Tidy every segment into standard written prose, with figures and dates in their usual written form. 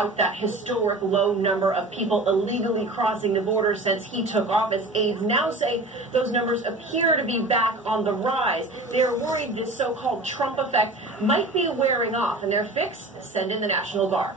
tout that historic low number of people illegally crossing the border since he took office. Aides now say those numbers appear to be back on the rise. They're worried this so-called Trump effect might be wearing off, and their fix: send in the National Guard.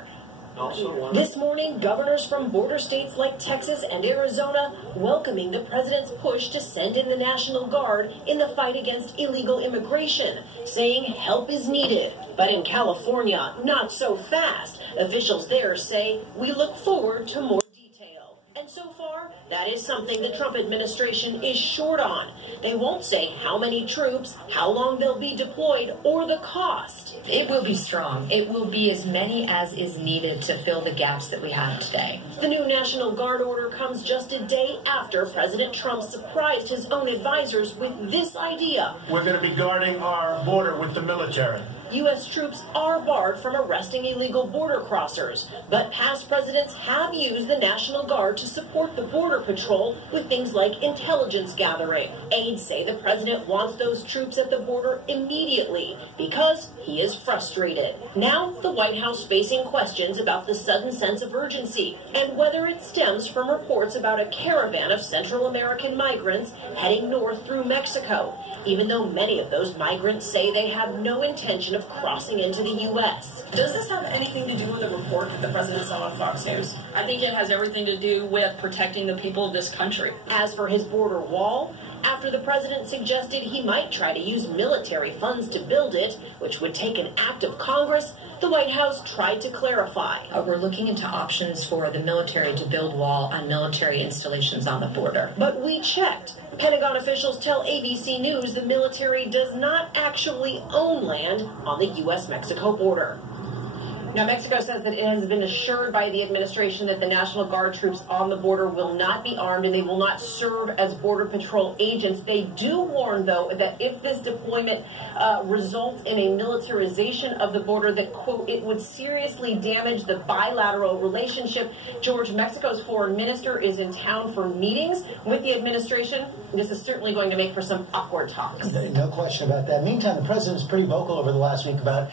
This morning, governors from border states like Texas and Arizona welcoming the president's push to send in the National Guard in the fight against illegal immigration, saying help is needed. But in California, not so fast. Officials there say we look forward to more detail. And so far, that is something the Trump administration is short on. They won't say how many troops, how long they'll be deployed, or the cost. It will be strong. It will be as many as is needed to fill the gaps that we have today. The new National Guard order comes just a day after President Trump surprised his own advisors with this idea. We're going to be guarding our border with the military. U.S. troops are barred from arresting illegal border crossers, but past presidents have used the National Guard to support the Border Patrol with things like intelligence gathering. Aides say the president wants those troops at the border immediately because he is frustrated. Now, the White House facing questions about the sudden sense of urgency and whether it stems from reports about a caravan of Central American migrants heading north through Mexico, even though many of those migrants say they have no intention of crossing into the U.S. Does this have anything to do with the report that the president saw on Fox News? I think it has everything to do with protecting the people of this country. As for his border wall, after the president suggested he might try to use military funds to build it, which would take an act of Congress, the White House tried to clarify. We're looking into options for the military to build wall on military installations on the border. But we checked. Pentagon officials tell ABC News the military does not actually own land on the U.S.-Mexico border. Now, Mexico says that it has been assured by the administration that the National Guard troops on the border will not be armed and they will not serve as Border Patrol agents. They do warn, though, that if this deployment results in a militarization of the border, that, quote, it would seriously damage the bilateral relationship. George, Mexico's foreign minister, is in town for meetings with the administration. This is certainly going to make for some awkward talks. No question about that. Meantime, the president's pretty vocal over the last week about